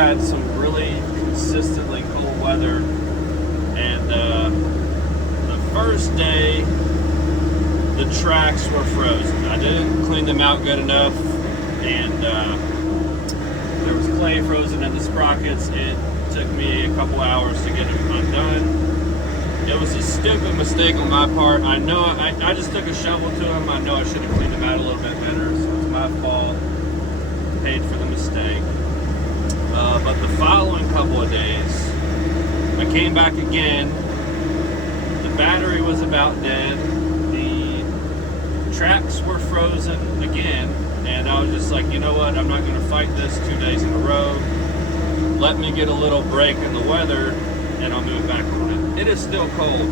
had some really consistently cold weather, and the first day the tracks were frozen. I didn't clean them out good enough, and there was clay frozen in the sprockets. It took me a couple hours to get them undone. It was a stupid mistake on my part. I know I just took a shovel to them. I know I should have cleaned them out a little bit better, so it's my fault. Paid for the mistake. But the following couple of days, I came back again. The battery was about dead. The tracks were frozen again, and I was just like, you know what? I'm not going to fight this 2 days in a row. Let me get a little break in the weather, and I'll move back on it. It is still cold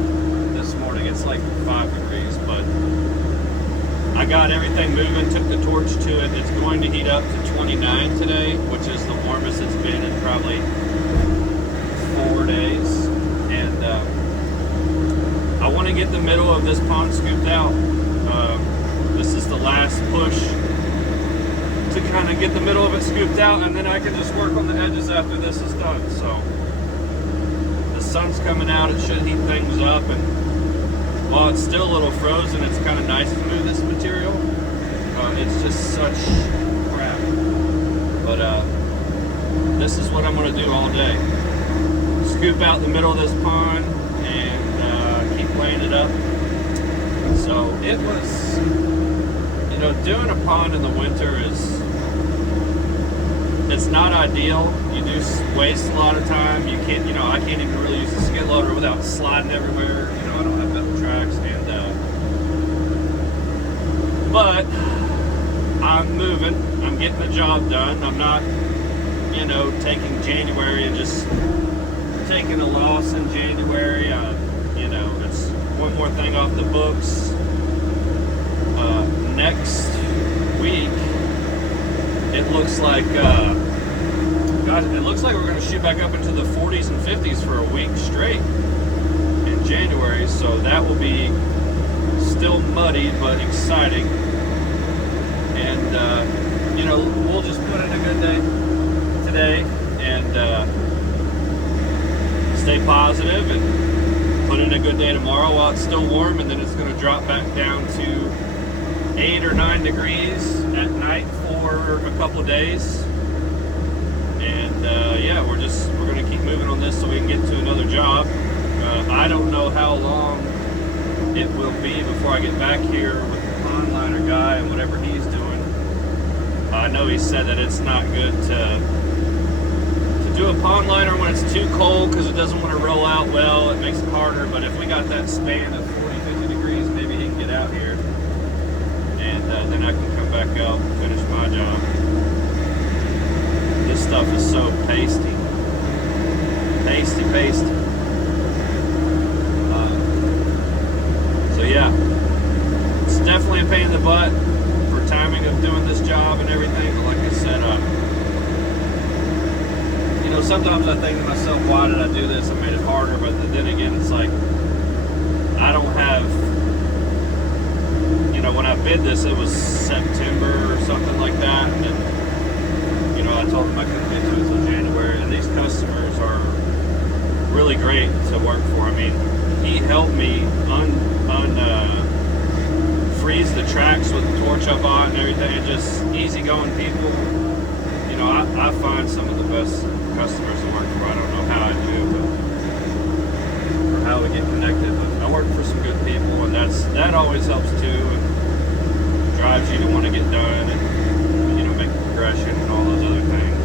this morning. It's like 5 degrees, but I got everything moving, took the torch to it. It's going to heat up to 29 today, which is the warmest it's been in probably 4 days. And I want to get the middle of this pond scooped out. This is the last push to kind of get the middle of it scooped out, and then I can just work on the edges after this is done. So the sun's coming out, it should heat things up, and while it's still a little frozen, it's kind of nice to move this material. It's just such crap. But this is what I'm going to do all day. Scoop out the middle of this pond and keep laying it up. So it was, you know, doing a pond in the winter it's not ideal. You do waste a lot of time. You can't, you know, I can't even really use the skid loader without sliding everywhere. You know, I don't have metal tracks, and but I'm moving. I'm getting the job done. I'm not, you know, taking January and just taking a loss in January. You know, it's one more thing off the books. Next week, it looks like, God, it looks like we're going to shoot back up into the 40s and 50s for a week straight in January. So that will be still muddy, but exciting. And, you know, we'll just put in a good day today and stay positive and put in a good day tomorrow while it's still warm, and then it's going to drop back down to 8 or 9 degrees at night for a couple days. And yeah, we're going to keep moving on this so we can get to another job. I don't know how long it will be before I get back here with the pond liner guy and whatever he's doing. I know he said that it's not good to do a pond liner when it's too cold because it doesn't want to roll out well. It makes it harder. But if we got that span of 40, 50 degrees, maybe he can get out here. And then I can come back out and finish my job. This stuff is so pasty. Pasty. So yeah, it's definitely a pain in the butt for timing of doing this job and everything. But like I said, you know, sometimes I think to myself, why did I do this? I made it harder. But then again, it's like, I don't have, you know, when I bid this, it was September or something like that. And, you know, I told them I couldn't get to it until January. And these customers are really great to work for. I mean, he helped me freeze the tracks with the torch up on and everything. And just easygoing people. You know, I find some of the best customers to work for. I don't know how I do, but or how we get connected. But I work for some good people, and that always helps too. And drives you to want to get done and, you know, make progression and all those other things.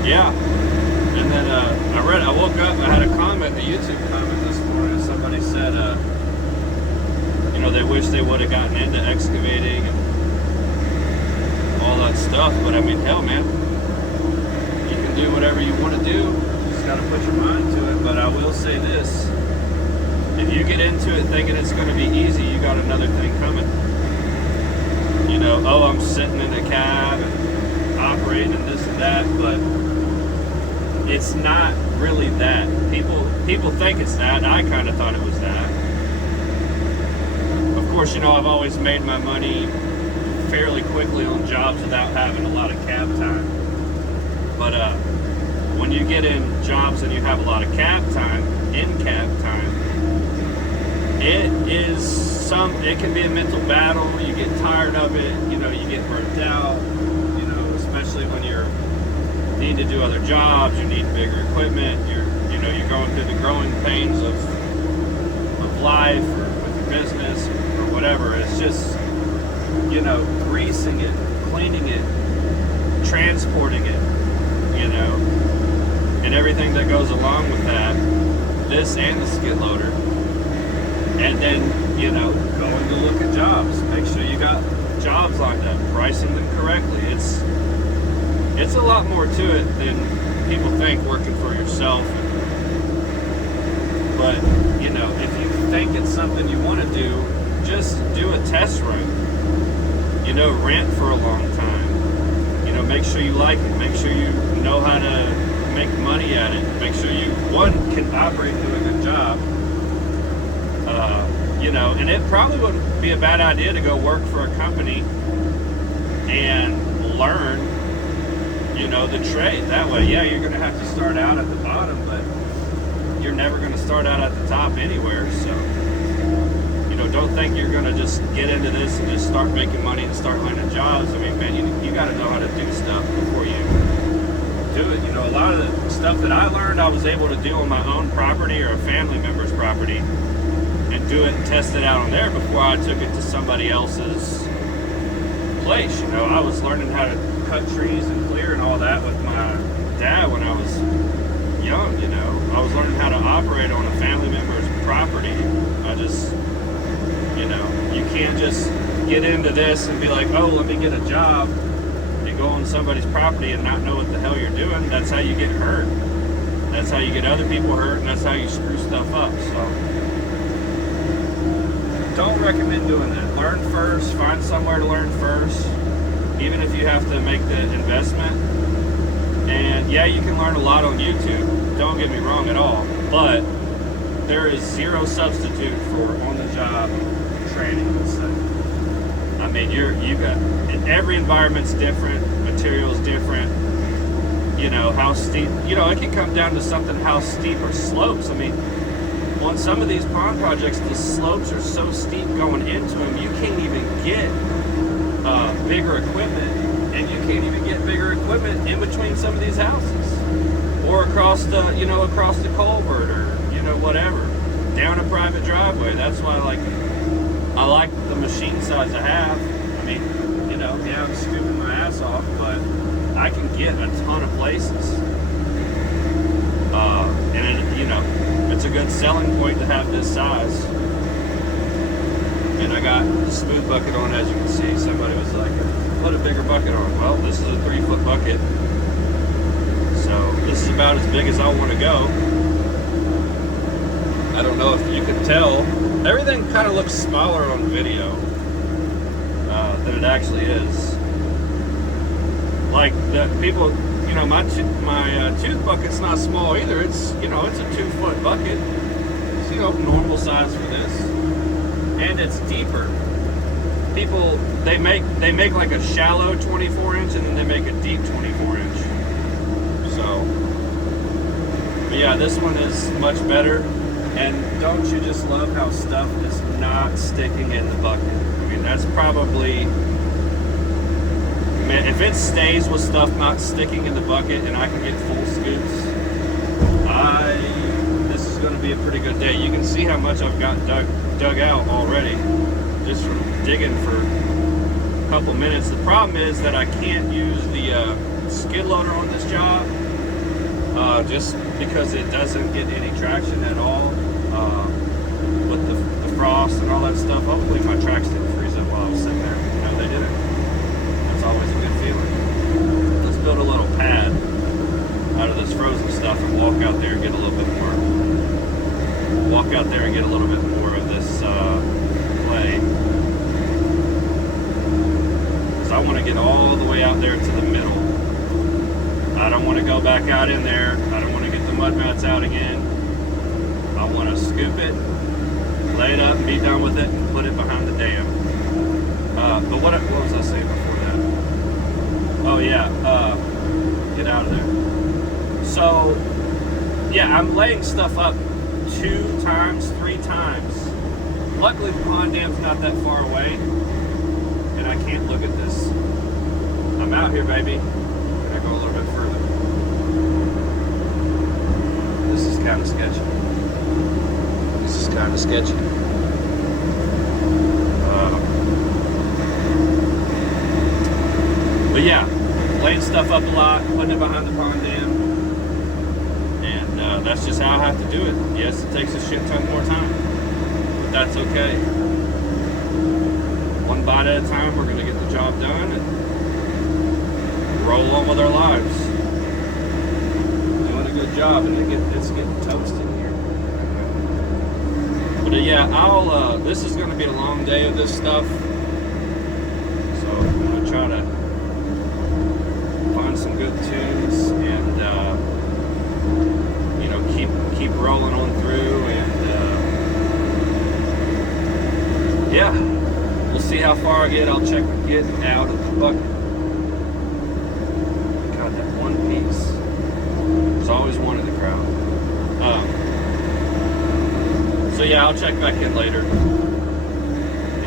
But yeah. And then I woke up, I had a comment, a YouTube comment this morning. Somebody said, you know, they wish they would have gotten into excavating and all that stuff. But I mean, hell, man, you can do whatever you want to do. You just got to put your mind to it. But I will say this. If you get into it thinking it's going to be easy, you got another thing coming. You know, oh, I'm sitting in a cab and operating and this and that, but it's not really that. People think it's that. I kind of thought it was that. Of course, you know, I've always made my money fairly quickly on jobs without having a lot of cab time. But when you get in jobs and you have a lot of cab time, it can be a mental battle. You get tired of it, you know, you get burnt out, you know, especially when you're need to do other jobs, you need bigger equipment, you're going through the growing pains of life or with your business or whatever. It's just, you know, greasing it, cleaning it, transporting it, you know, and everything that goes along with that, this and the skid loader. And then, you know, going to look at jobs, make sure you got jobs lined up, pricing them correctly. It's a lot more to it than people think working for yourself. But, you know, if you think it's something you want to do, just do a test run. You know, rent for a long time. You know, make sure you like it. Make sure you know how to make money at it. Make sure you, one, can operate, do a good job. You know, and it probably wouldn't be a bad idea to go work for a company and learn, you know, the trade. That way, yeah, you're going to have to start out at the bottom, but you're never going to start out at the top anywhere. So, you know, don't think you're going to just get into this and just start making money and start landing jobs. I mean, man, you got to know how to do stuff before you do it. You know, a lot of the stuff that I learned, I was able to do on my own property or a family member's property, and do it and test it out on there before I took it to somebody else's place. You know, I was learning how to cut trees and clear and all that with my dad when I was young, you know. I was learning how to operate on a family member's property. I just, you know, you can't just get into this and be like, oh, let me get a job and go on somebody's property and not know what the hell you're doing. That's how you get hurt. That's how you get other people hurt, and that's how you screw stuff up. So don't recommend doing that. Learn first, find somewhere to learn first, even if you have to make the investment. And yeah, you can learn a lot on YouTube, don't get me wrong at all, but there is zero substitute for on-the-job training and stuff. I mean, every environment's different, material's different, you know, how steep, you know, it can come down to something, how steep are slopes. I mean, on some of these pond projects, the slopes are so steep going into them, you can't even get bigger equipment, and you can't even get bigger equipment in between some of these houses, or across the, you know, across the culvert, or, you know, whatever, down a private driveway. That's why I like the machine size I have. I mean, you know, yeah, I'm scooping my ass off, but I can get a ton of places, and it, you know, it's a good selling point to have this size. And I got the smooth bucket on, as you can see. Somebody was like, put a bigger bucket on. Well, this is a 3-foot bucket, so this is about as big as I want to go. I don't know if you can tell, everything kind of looks smaller on video than it actually is. Like the people, you know, my tooth bucket's not small either. It's, you know, it's a 2-foot bucket. It's, you know, normal size for this, and it's deeper. People, they make like a shallow 24-inch, and then they make a deep 24-inch. So, but yeah, this one is much better. And don't you just love how stuff is not sticking in the bucket? I mean, that's probably, man, if it stays with stuff not sticking in the bucket and I can get full scoops, this is going to be a pretty good day. You can see how much I've got dug out already just from digging for a couple minutes. The problem is that I can't use the skid loader on this job just because it doesn't get any traction at all with the frost and all that stuff. Hopefully my tracks didn't freeze up while I was sitting there. No, they didn't. That's always a good feeling. Let's build a little pad out of this frozen stuff and walk out there and get a little bit more. Walk out there and get a little bit more of this clay. Because I want to get all the way out there to the middle. I don't want to go back out in there. I don't want to get the mud mats out again. I want to scoop it, lay it up, and be done with it, and put it behind the dam. But what was I saying before that? Oh yeah, get out of there. So yeah, I'm laying stuff up 2 times, 3 times. Luckily the pond dam's not that far away, and I can't look at this. I'm out here, baby. Can I go a little bit further? This is kind of sketchy. This is kind of sketchy. But yeah, laying stuff up a lot, putting it behind the pond dam, and that's just how I have to do it. Yes, it takes a shit ton more time, but that's okay. One bite at a time, we're gonna get the job done and roll on with our lives. Doing a good job, and it's getting toasted here. But yeah, this is gonna be a long day of this stuff, so I'm gonna try to find some good tunes and you know, keep rolling on through, and yeah, we'll see how far I get. I'll check get out of the bucket. God, that one piece. There's always one in the crowd. So yeah, I'll check back in later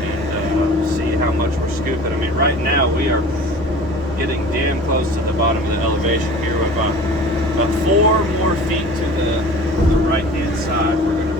and see how much we're scooping. I mean, right now we are getting damn close to the bottom of the elevation here. With about 4 more feet to the right hand side, we're going to